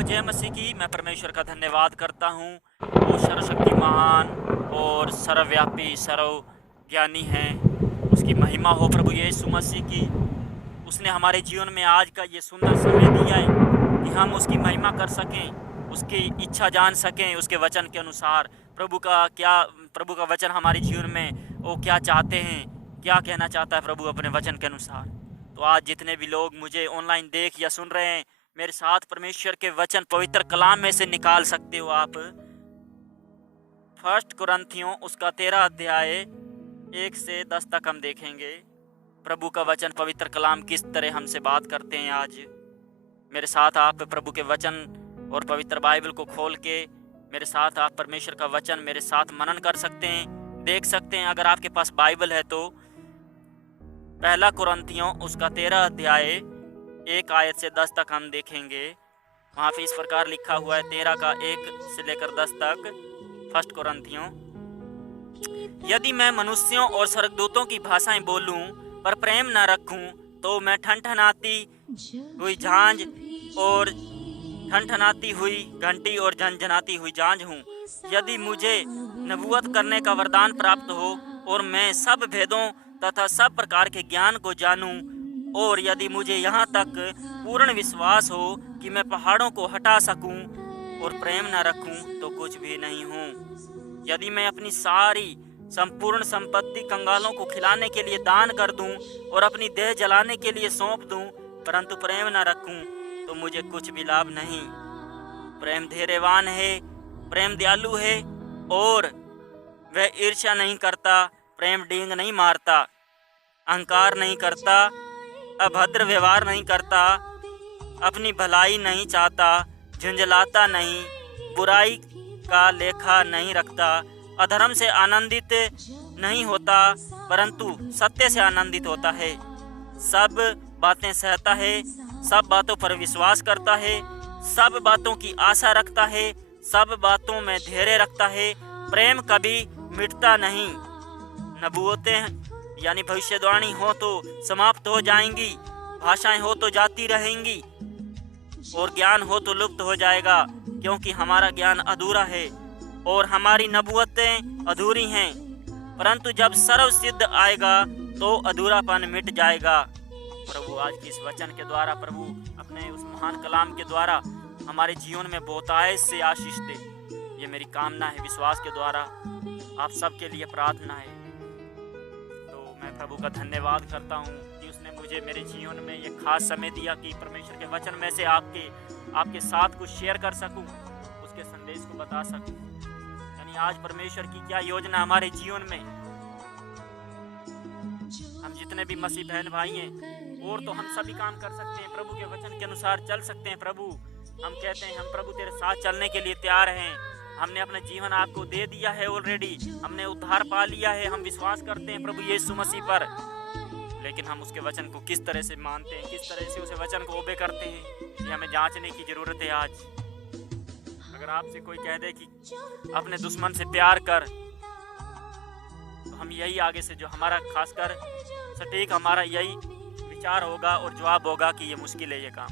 सबको जय मसीह की। मैं परमेश्वर का धन्यवाद करता हूँ। वो सर्वशक्तिमान और सर्वव्यापी सर्वज्ञानी है। उसकी महिमा हो प्रभु यीशु मसीह की। उसने हमारे जीवन में आज का ये सुंदर समय दिया है कि हम उसकी महिमा कर सकें, उसकी इच्छा जान सकें, उसके वचन के अनुसार प्रभु का वचन हमारे जीवन में वो क्या चाहते हैं, क्या कहना चाहता है प्रभु अपने वचन के अनुसार। तो आज जितने भी लोग मुझे ऑनलाइन देख या सुन रहे हैं, मेरे साथ परमेश्वर के वचन पवित्र कलाम में से निकाल सकते हो आप। 1 कुरिन्थियों उसका 13 अध्याय 1 से 10 तक हम देखेंगे प्रभु का वचन पवित्र कलाम किस तरह हमसे बात करते हैं। आज मेरे साथ आप प्रभु के वचन और पवित्र बाइबल को खोल के मेरे साथ आप परमेश्वर का वचन मेरे साथ मनन कर सकते हैं, देख सकते हैं। अगर आपके पास बाइबल है तो 1 कुरिन्थियों उसका 13 अध्याय 1 आयत से 10 तक हम देखेंगे। वहाँ पे इस प्रकार लिखा हुआ है, 13 का 1 से लेकर 10 तक 1 कुरिन्थियों। यदि मैं मनुष्यों और स्वर्गदूतों की भाषाएं बोलूं पर प्रेम न रखूं तो मैं ठनठनाती हुई झांझ और ठनठनाती हुई घंटी और झनझनाती हुई झांझ हूँ। यदि मुझे नबूवत करने का वरदान प्राप्त हो और मैं सब भेदों तथा सब प्रकार के ज्ञान को जानूं, और यदि मुझे यहाँ तक पूर्ण विश्वास हो कि मैं पहाड़ों को हटा सकूं और प्रेम न रखूं तो कुछ भी नहीं हूँ। यदि मैं अपनी सारी संपूर्ण संपत्ति कंगालों को खिलाने के लिए दान कर दूं और अपनी देह जलाने के लिए सौंप दूं, परंतु प्रेम न रखूं तो मुझे कुछ भी लाभ नहीं। प्रेम धैर्यवान है, प्रेम दयालु है और वह ईर्ष्या नहीं करता, प्रेम डींग नहीं मारता, अहंकार नहीं करता, अभद्र व्यवहार नहीं करता, अपनी भलाई नहीं चाहता, झुंझलाता नहीं, बुराई का लेखा नहीं रखता, अधर्म से आनंदित नहीं होता परंतु सत्य से आनंदित होता है, सब बातें सहता है, सब बातों पर विश्वास करता है, सब बातों की आशा रखता है, सब बातों में धैर्य रखता है। प्रेम कभी मिटता नहीं। नबूवतें यानी भविष्यवाणी हो तो समाप्त हो जाएंगी, भाषाएं हो तो जाती रहेंगी और ज्ञान हो तो लुप्त हो जाएगा, क्योंकि हमारा ज्ञान अधूरा है और हमारी नबूवतें अधूरी हैं। परंतु जब सर्व सिद्ध आएगा तो अधूरापन मिट जाएगा। प्रभु आज की इस वचन के द्वारा प्रभु अपने उस महान कलाम के द्वारा हमारे जीवन में बहुतायत से आशीष दे, ये मेरी कामना है। विश्वास के द्वारा आप सबके लिए प्रार्थना है। तो मैं प्रभु का धन्यवाद करता हूँ कि उसने मुझे मेरे जीवन में ये खास समय दिया कि परमेश्वर के वचन में से आपके साथ कुछ शेयर कर सकूँ, उसके संदेश को बता सकूँ। यानी आज परमेश्वर की क्या योजना हमारे जीवन में। हम जितने भी मसीह बहन भाई हैं और तो हम सभी काम कर सकते हैं, प्रभु के वचन के अनुसार चल सकते हैं। प्रभु हम कहते हैं हम प्रभु तेरे साथ चलने के लिए तैयार हैं। हमने अपना जीवन आपको दे दिया है ऑलरेडी, हमने उद्धार पा लिया है। हम विश्वास करते हैं प्रभु यीशु मसीह पर, लेकिन हम उसके वचन को किस तरह से मानते हैं, किस तरह से उस वचन को ओबे करते हैं, ये हमें जांचने की जरूरत है। आज अगर आपसे कोई कह दे कि अपने दुश्मन से प्यार कर, तो हम यही आगे से जो हमारा खासकर सटीक हमारा यही विचार होगा और जवाब होगा कि ये मुश्किल है ये काम।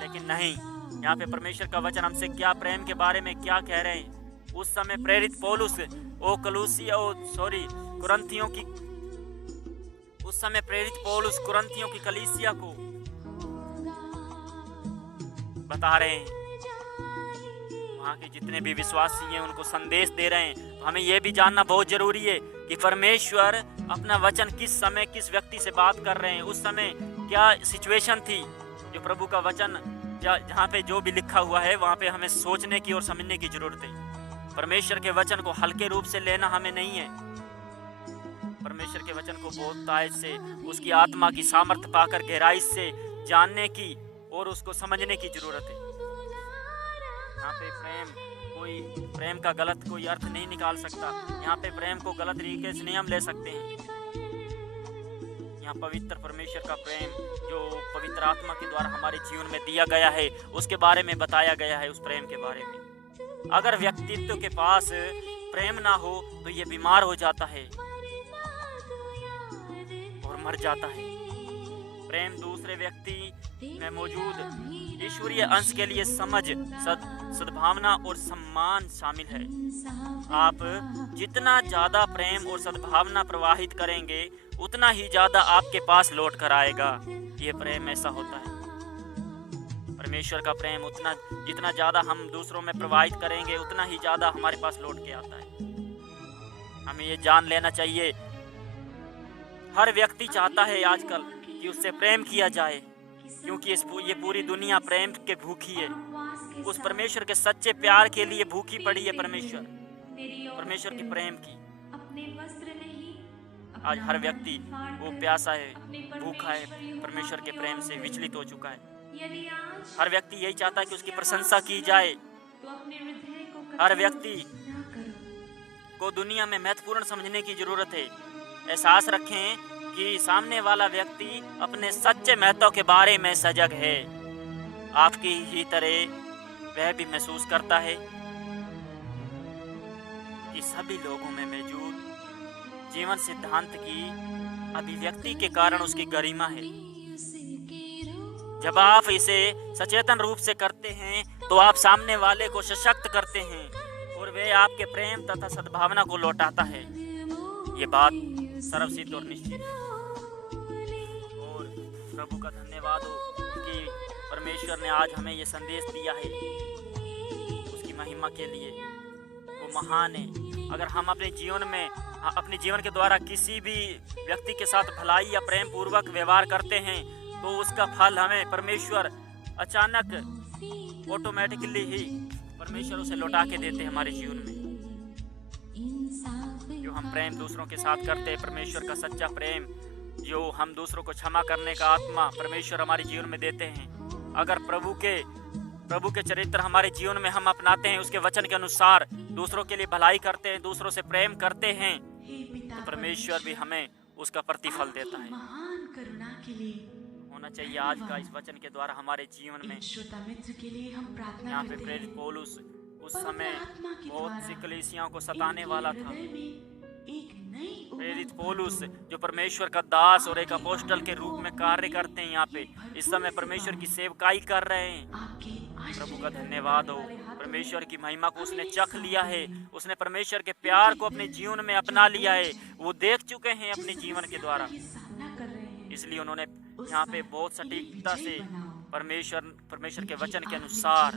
लेकिन नहीं, यहाँ पे परमेश्वर का वचन हमसे क्या प्रेम के बारे में क्या कह रहे हैं। उस समय प्रेरित पौलुस कुरिन्थियों की कलीसिया को बता रहे हैं, वहाँ के जितने भी विश्वासी हैं उनको संदेश दे रहे हैं। तो हमें यह भी जानना बहुत जरूरी है कि परमेश्वर अपना वचन किस समय किस व्यक्ति से बात कर रहे हैं। उस समय क्या सिचुएशन थी जो प्रभु का वचन जहाँ पे जो भी लिखा हुआ है वहाँ पे हमें सोचने की और समझने की जरूरत है। परमेश्वर के वचन को हल्के रूप से लेना हमें नहीं है। परमेश्वर के वचन को बहुतायत से उसकी आत्मा की सामर्थ्य पाकर गहराई से जानने की और उसको समझने की जरूरत है। यहाँ पे प्रेम का गलत कोई अर्थ नहीं निकाल सकता। यहाँ पे प्रेम को गलत तरीके से नहीं हम ले सकते हैं। यहाँ पवित्र परमेश्वर का प्रेम जो पवित्र आत्मा के द्वारा हमारे जीवन में दिया गया है, उसके बारे में बताया गया है। उस प्रेम के बारे में अगर व्यक्तित्व के पास प्रेम ना हो तो ये बीमार हो जाता है और मर जाता है। प्रेम दूसरे व्यक्ति में मौजूद ईश्वरीय अंश के लिए समझ, सद्भावना और सम्मान शामिल है। आप जितना ज़्यादा प्रेम और सद्भावना प्रवाहित करेंगे उतना ही ज़्यादा आपके पास लौट कर आएगा। ये प्रेम ऐसा होता है। परमेश्वर का प्रेम उतना जितना ज़्यादा हम दूसरों में प्रवाहित करेंगे उतना ही ज़्यादा हमारे पास लौट के आता है। हमें ये जान लेना चाहिए, हर व्यक्ति चाहता है आजकल कि उससे प्रेम किया जाए, क्योंकि ये पूरी दुनिया प्रेम के भूखी है। उस परमेश्वर के सच्चे प्यार के लिए भूखी पड़ी है परमेश्वर के प्रेम की। आज हर व्यक्ति वो प्यासा है, भूखा है, परमेश्वर के प्रेम से विचलित हो चुका है। हर व्यक्ति यही चाहता है कि उसकी प्रशंसा की जाए। हर व्यक्ति को दुनिया में महत्वपूर्ण समझने की जरूरत है। एहसास रखें कि सामने वाला व्यक्ति अपने सच्चे महत्व के बारे में सजग है। आपकी ही तरह वह भी महसूस करता है कि सभी लोगों में मौजूद जीवन सिद्धांत की अभिव्यक्ति के कारण उसकी गरिमा है। जब आप इसे सचेतन रूप से करते हैं तो आप सामने वाले को सशक्त करते हैं और वे आपके प्रेम तथा सद्भावना को लौटाता है। ये बात सर्वसिद्ध और निश्चित है। और प्रभु का धन्यवाद हो कि परमेश्वर ने आज हमें ये संदेश दिया है उसकी महिमा के लिए। वो महान है। अगर हम अपने जीवन के द्वारा किसी भी व्यक्ति के साथ भलाई या प्रेम पूर्वक व्यवहार करते हैं तो उसका फल हमें परमेश्वर अचानक ऑटोमेटिकली ही परमेश्वर उसे लौटा के देते हैं हमारे जीवन में। जो हम प्रेम दूसरों के साथ करते हैं, परमेश्वर का सच्चा प्रेम, जो हम दूसरों को क्षमा करने का आत्मा परमेश्वर हमारे जीवन में देते हैं। अगर प्रभु के चरित्र हमारे जीवन में हम अपनाते हैं, उसके वचन के अनुसार दूसरों के लिए भलाई करते हैं, दूसरों से प्रेम करते हैं, तो परमेश्वर भी हमें उसका प्रतिफल देता है। होना चाहिए आज का इस वचन के द्वारा हमारे जीवन में। यहाँ पे प्रेरित पौलुस उस समय बहुत सी कलीसियाओं को सताने वाला था। प्रेरित पौलुस जो परमेश्वर का दास और एक अपोस्टल के रूप में कार्य करते हैं, यहाँ पे इस समय परमेश्वर की सेवकाई कर रहे हैं। प्रभु का धन्यवाद हो। परमेश्वर की महिमा को उसने चख लिया है। उसने परमेश्वर के प्यार को अपने जीवन में अपना लिया है। वो देख चुके हैं अपने जीवन के द्वारा, इसलिए उन्होंने यहाँ पे बहुत सटीकता से परमेश्वर के वचन के अनुसार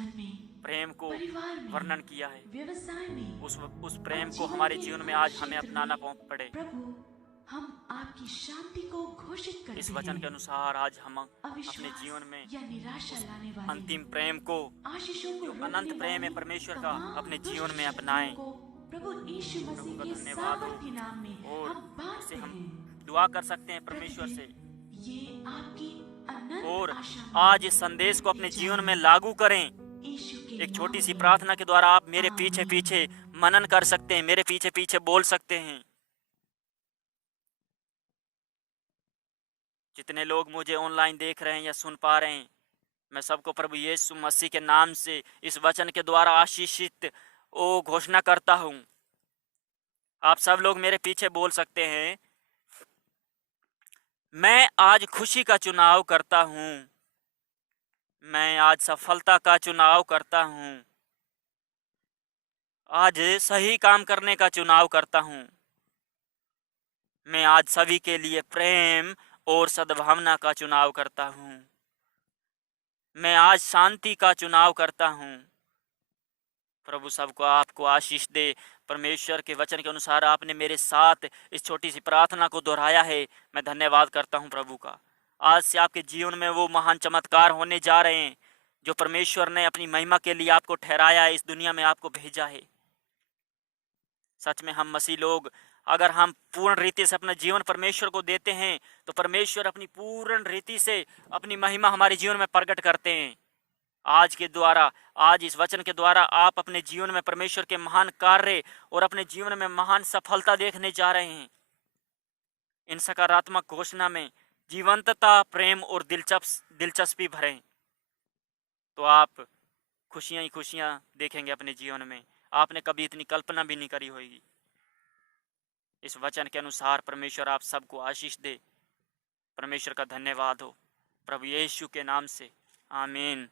प्रेम को वर्णन किया है। उस प्रेम को हमारे जीवन में आज हमें अपनाना पड़े। हम आपकी शांति को घोषित करते हैं। इस वचन के अनुसार आज हम अपने जीवन में अंतिम प्रेम को, जो अनंत प्रेम है परमेश्वर का, अपने जीवन में अपनाएं। प्रभु का धन्यवाद हो। और इससे हम दुआ कर सकते हैं परमेश्वर से। और आज इस संदेश को अपने जीवन में लागू करें। एक छोटी सी प्रार्थना के द्वारा आप मेरे पीछे पीछे मनन कर सकते हैं, मेरे पीछे पीछे बोल सकते हैं। जितने लोग मुझे ऑनलाइन देख रहे हैं या सुन पा रहे हैं, मैं सबको प्रभु यीशु मसीह के नाम से इस वचन के द्वारा आशीषित घोषणा करता हूँ। आप सब लोग मेरे पीछे बोल सकते हैं, मैं आज खुशी का चुनाव करता हूँ। मैं आज सफलता का चुनाव करता हूँ। आज सही काम करने का चुनाव करता हूँ। मैं आज सभी के लिए प्रेम और सद्भावना का चुनाव करता हूँ। मैं आज शांति का चुनाव करता हूँ। प्रभु सबको आपको आशीष दे। परमेश्वर के वचन के अनुसार आपने मेरे साथ इस छोटी सी प्रार्थना को दोहराया है। मैं धन्यवाद करता हूँ प्रभु का। आज से आपके जीवन में वो महान चमत्कार होने जा रहे हैं जो परमेश्वर ने अपनी महिमा के लिए आपको ठहराया है, इस दुनिया में आपको भेजा है। सच में हम मसीह लोग अगर हम पूर्ण रीति से अपना जीवन परमेश्वर को देते हैं तो परमेश्वर अपनी पूर्ण रीति से अपनी महिमा हमारे जीवन में प्रकट करते हैं। आज इस वचन के द्वारा आप अपने जीवन में परमेश्वर के महान कार्य और अपने जीवन में महान सफलता देखने जा रहे हैं। इन सकारात्मक घोषणा में जीवंतता, प्रेम और दिलचस्पी भरें तो आप खुशियां ही खुशियां देखेंगे अपने जीवन में। आपने कभी इतनी कल्पना भी नहीं करी होगी। इस वचन के अनुसार परमेश्वर आप सबको आशीष दे। परमेश्वर का धन्यवाद हो। प्रभु यीशु के नाम से, आमीन।